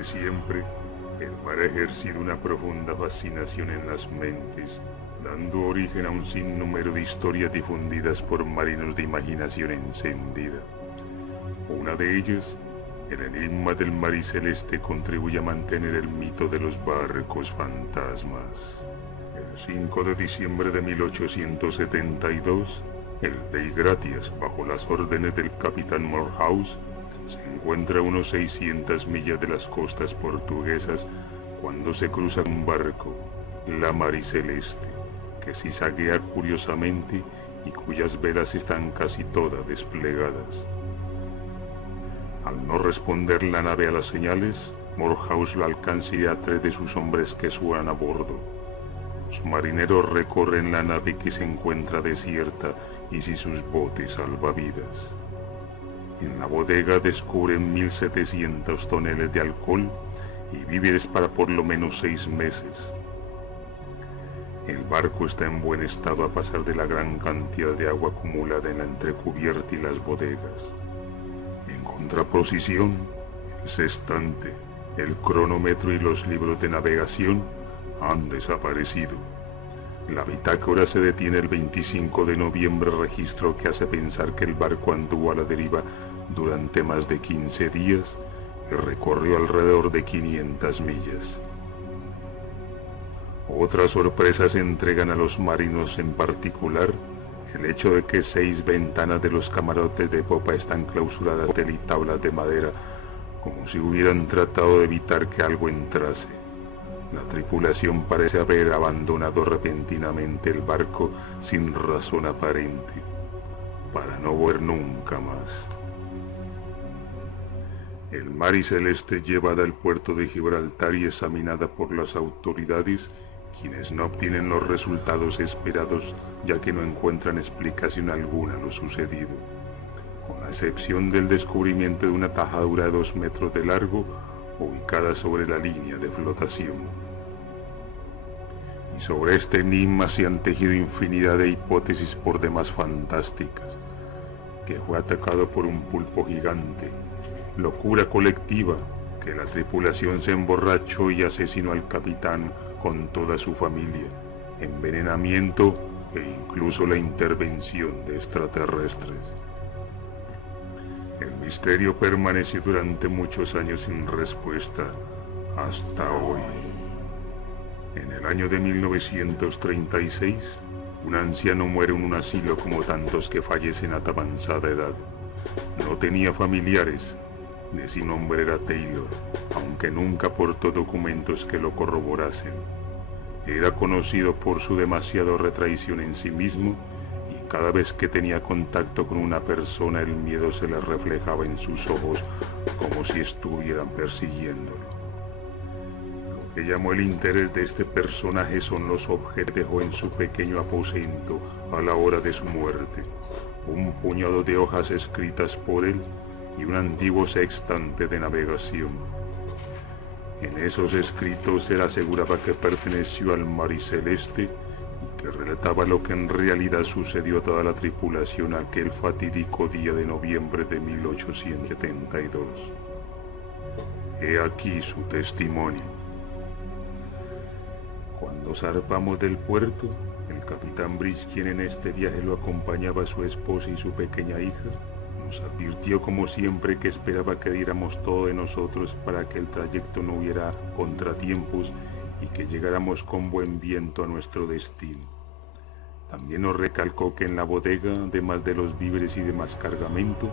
Desde siempre, el mar ha ejercido una profunda fascinación en las mentes, dando origen a un sinnúmero de historias difundidas por marinos de imaginación encendida. Una de ellas, el enigma del mar y celeste, contribuye a mantener el mito de los barcos fantasmas. El 5 de diciembre de 1872, el Dei Gratias, bajo las órdenes del capitán Morehouse, se encuentra a unos 600 millas de las costas portuguesas cuando se cruza un barco, la Mariceleste, que zizaguea curiosamente y cuyas velas están casi todas desplegadas. Al no responder la nave a las señales, Morehouse lo alcanza y a 3 de sus hombres que suban a bordo. Los marineros recorren la nave que se encuentra desierta y sin sus botes salvavidas. En la bodega descubren 1.700 toneladas de alcohol y víveres para por lo menos 6 meses. El barco está en buen estado a pesar de la gran cantidad de agua acumulada en la entrecubierta y las bodegas. En contraposición, el sextante, el cronómetro y los libros de navegación han desaparecido. La bitácora se detiene el 25 de noviembre, registro que hace pensar que el barco anduvo a la deriva durante más de 15 días y recorrió alrededor de 500 millas. Otras sorpresas entregan a los marinos, en particular el hecho de que 6 ventanas de los camarotes de popa están clausuradas de tablas de madera, como si hubieran tratado de evitar que algo entrase. La tripulación parece haber abandonado repentinamente el barco sin razón aparente, para no volver nunca más. El Mariceleste es llevada al puerto de Gibraltar y examinada por las autoridades, quienes no obtienen los resultados esperados ya que no encuentran explicación alguna a lo sucedido, con la excepción del descubrimiento de una tajadura de 2 metros de largo ubicada sobre la línea de flotación. Y sobre este enigma se han tejido infinidad de hipótesis por demás fantásticas: que fue atacado por un pulpo gigante, locura colectiva, que la tripulación se emborrachó y asesinó al capitán con toda su familia, envenenamiento e incluso la intervención de extraterrestres. El misterio permaneció durante muchos años sin respuesta, hasta hoy. En el año de 1936, un anciano muere en un asilo como tantos que fallecen a tan avanzada edad. No tenía familiares, de su nombre era Taylor, aunque nunca aportó documentos que lo corroborasen. Era conocido por su demasiada retraición en sí mismo, y cada vez que tenía contacto con una persona el miedo se le reflejaba en sus ojos como si estuvieran persiguiéndolo. Lo que llamó el interés de este personaje son los objetos que dejó en su pequeño aposento a la hora de su muerte: un puñado de hojas escritas por él y un antiguo sextante de navegación. En esos escritos él aseguraba que perteneció al Mariceleste y que relataba lo que en realidad sucedió a toda la tripulación aquel fatídico día de noviembre de 1872. He aquí su testimonio. Cuando zarpamos del puerto, el capitán Bridge, quien en este viaje lo acompañaba a su esposa y su pequeña hija, nos advirtió como siempre que esperaba que diéramos todo de nosotros para que el trayecto no hubiera contratiempos y que llegáramos con buen viento a nuestro destino. También nos recalcó que en la bodega, además de los víveres y demás cargamento,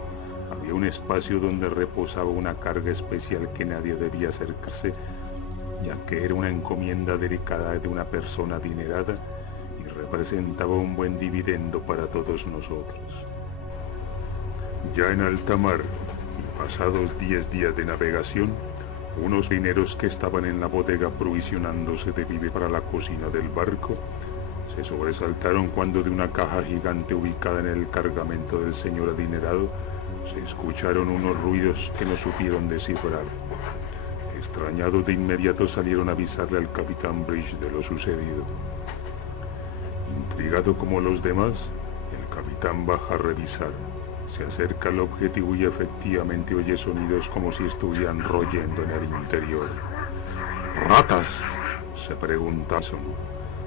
había un espacio donde reposaba una carga especial que nadie debía acercarse, ya que era una encomienda delicada de una persona adinerada y representaba un buen dividendo para todos nosotros. Ya en alta mar, y pasados 10 días de navegación, unos marineros que estaban en la bodega provisionándose de víveres para la cocina del barco, se sobresaltaron cuando de una caja gigante ubicada en el cargamento del señor adinerado, se escucharon unos ruidos que no supieron descifrar. Extrañados, de inmediato salieron a avisarle al capitán Bridge de lo sucedido. Intrigado como los demás, el capitán baja a revisar. Se acerca al objetivo y efectivamente oye sonidos como si estuvieran royendo en el interior. ¡Ratas!, se pregunta Jason.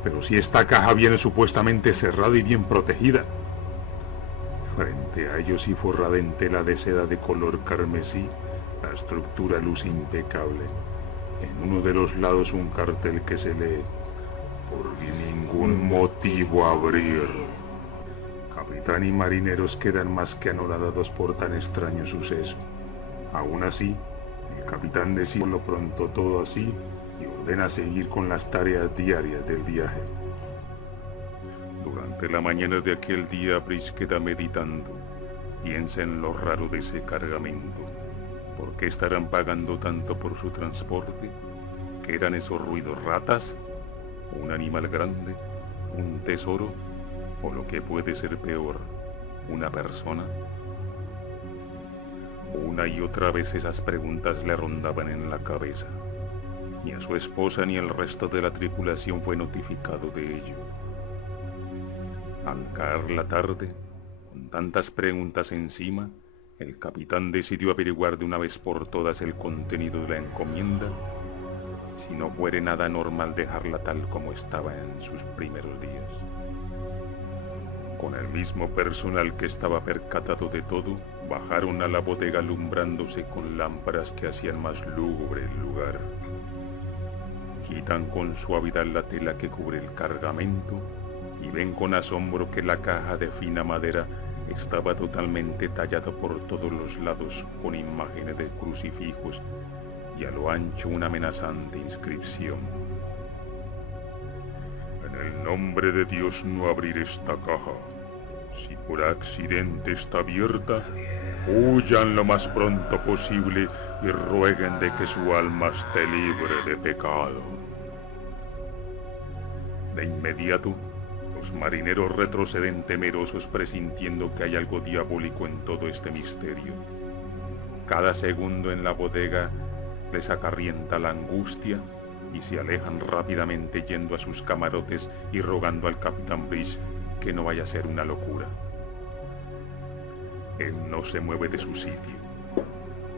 Pero si esta caja viene supuestamente cerrada y bien protegida. Frente a ellos y forrada en tela de seda de color carmesí, la estructura luce impecable. En uno de los lados un cartel que se lee: por ningún motivo abrir. Capitán y marineros quedan más que anonadados por tan extraño suceso. Aún así, el capitán decide por lo pronto todo así y ordena seguir con las tareas diarias del viaje. Durante la mañana de aquel día, Bridge queda meditando. Piensa en lo raro de ese cargamento. ¿Por qué estarán pagando tanto por su transporte? ¿Qué eran esos ruidos? ¿Ratas? ¿Un animal grande? ¿Un tesoro? ¿O lo que puede ser peor, una persona? Una y otra vez esas preguntas le rondaban en la cabeza. Ni a su esposa ni al resto de la tripulación fue notificado de ello. Al caer la tarde, con tantas preguntas encima, el capitán decidió averiguar de una vez por todas el contenido de la encomienda, si no fuera nada normal dejarla tal como estaba en sus primeros días. Con el mismo personal que estaba percatado de todo, bajaron a la bodega alumbrándose con lámparas que hacían más lúgubre el lugar. Quitan con suavidad la tela que cubre el cargamento y ven con asombro que la caja de fina madera estaba totalmente tallada por todos los lados con imágenes de crucifijos y a lo ancho una amenazante inscripción: en el nombre de Dios, no abrir esta caja. Si por accidente está abierta, huyan lo más pronto posible y rueguen de que su alma esté libre de pecado. De inmediato, los marineros retroceden temerosos, presintiendo que hay algo diabólico en todo este misterio. Cada segundo en la bodega les acarrienta la angustia y se alejan rápidamente yendo a sus camarotes y rogando al capitán Bridge que no vaya a ser una locura. Él no se mueve de su sitio,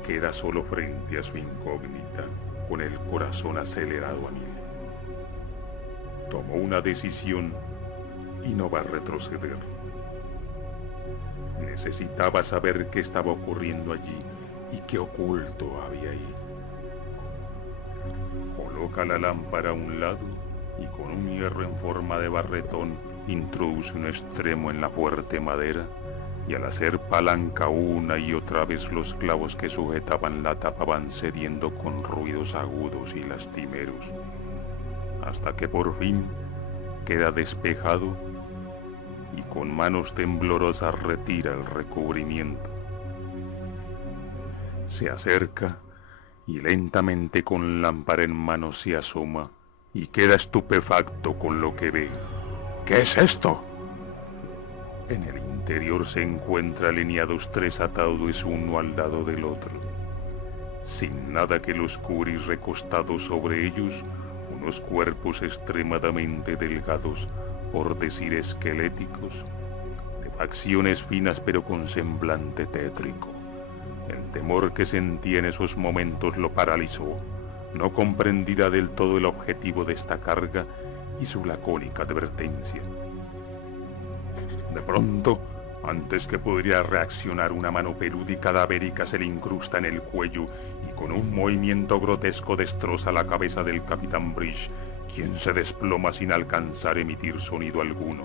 queda solo frente a su incógnita, con el corazón acelerado a mil. Tomó una decisión y no va a retroceder. Necesitaba saber qué estaba ocurriendo allí y qué oculto había ahí. Coloca la lámpara a un lado y con un hierro en forma de barretón introduce un extremo en la fuerte madera, y al hacer palanca una y otra vez los clavos que sujetaban la tapa van cediendo con ruidos agudos y lastimeros, hasta que por fin queda despejado y con manos temblorosas retira el recubrimiento. Se acerca y lentamente con lámpara en mano se asoma y queda estupefacto con lo que ve. ¿Qué es esto? En el interior se encuentra alineados 3 ataúdes uno al lado del otro, sin nada que los cubra, y recostados sobre ellos unos cuerpos extremadamente delgados, por decir esqueléticos, de facciones finas pero con semblante tétrico. El temor que sentía en esos momentos lo paralizó. No comprendía del todo el objetivo de esta carga y su lacónica advertencia. De pronto, antes que pudiera reaccionar, una mano peluda y cadavérica se le incrusta en el cuello y con un movimiento grotesco destroza la cabeza del capitán Bridge, quien se desploma sin alcanzar a emitir sonido alguno.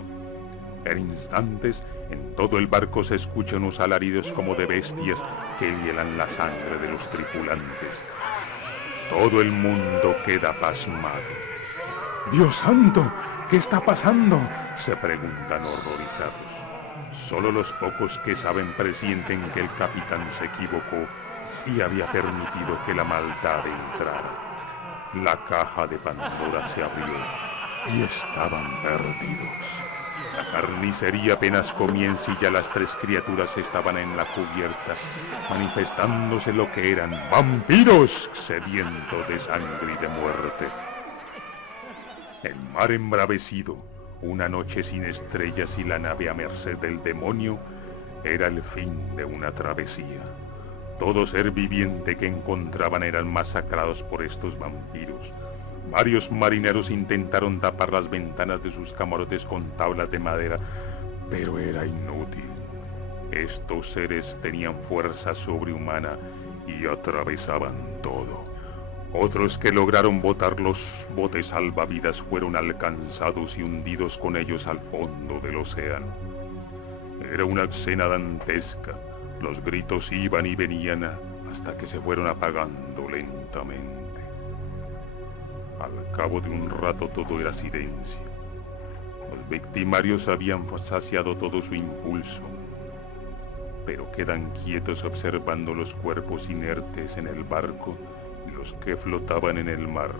En instantes, en todo el barco se escuchan unos alaridos como de bestias que hielan la sangre de los tripulantes. Todo el mundo queda pasmado. ¡Dios santo! ¿Qué está pasando?, se preguntan horrorizados. Solo los pocos que saben presienten que el capitán se equivocó y había permitido que la maldad entrara. La caja de Pandora se abrió y estaban perdidos. La carnicería apenas comienza y ya las 3 criaturas estaban en la cubierta, manifestándose lo que eran: vampiros sedientos de sangre y de muerte. El mar embravecido, una noche sin estrellas y la nave a merced del demonio, Era el fin de una travesía. Todo ser viviente que encontraban eran masacrados por estos vampiros. Varios marineros intentaron tapar las ventanas de sus camarotes con tablas de madera, pero era inútil. Estos seres tenían fuerza sobrehumana y atravesaban todo. Otros que lograron botar los botes salvavidas fueron alcanzados y hundidos con ellos al fondo del océano. Era una escena dantesca. Los gritos iban y venían hasta que se fueron apagando lentamente. Al cabo de un rato todo era silencio. Los victimarios habían saciado todo su impulso, pero quedan quietos observando los cuerpos inertes en el barco y los que flotaban en el mar.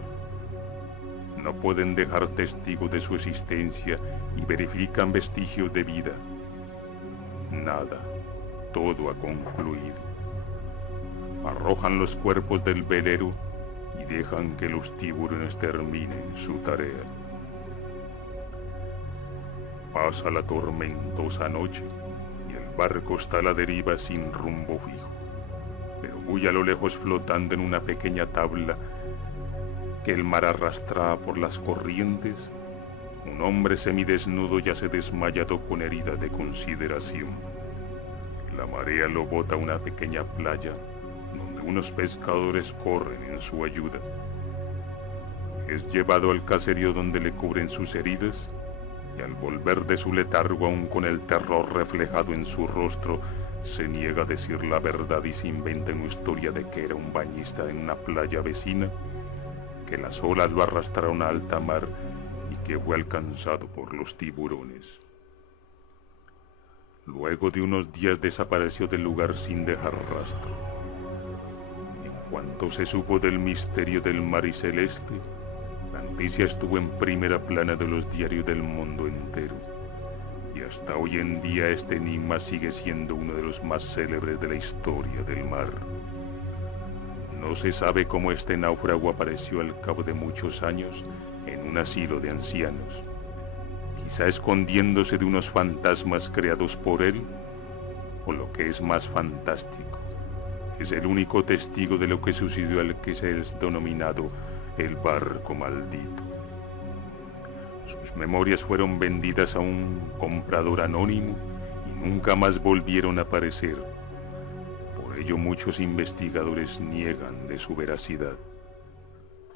No pueden dejar testigo de su existencia y verifican vestigios de vida. Nada, todo ha concluido. Arrojan los cuerpos del velero y dejan que los tiburones terminen su tarea. Pasa la tormentosa noche y el barco está a la deriva sin rumbo fijo, pero muy a lo lejos, flotando en una pequeña tabla que el mar arrastraba por las corrientes, un hombre semidesnudo yace desmayado con herida de consideración. La marea lo bota a una pequeña playa donde unos pescadores corren en su ayuda. Es llevado al caserío donde le cubren sus heridas y al volver de su letargo, aún con el terror reflejado en su rostro, se niega a decir la verdad y se inventa una historia de que era un bañista en una playa vecina, que las olas lo arrastraron a alta mar y que fue alcanzado por los tiburones. Luego de unos días desapareció del lugar sin dejar rastro. En cuanto se supo del misterio del mar y celeste, la noticia estuvo en primera plana de los diarios del mundo entero, y hasta hoy en día este enigma sigue siendo uno de los más célebres de la historia del mar. No se sabe cómo este náufrago apareció al cabo de muchos años en un asilo de ancianos, quizá escondiéndose de unos fantasmas creados por él, o lo que es más fantástico, es el único testigo de lo que sucedió al que se es denominado el barco maldito. Sus memorias fueron vendidas a un comprador anónimo y nunca más volvieron a aparecer. Por ello muchos investigadores niegan de su veracidad.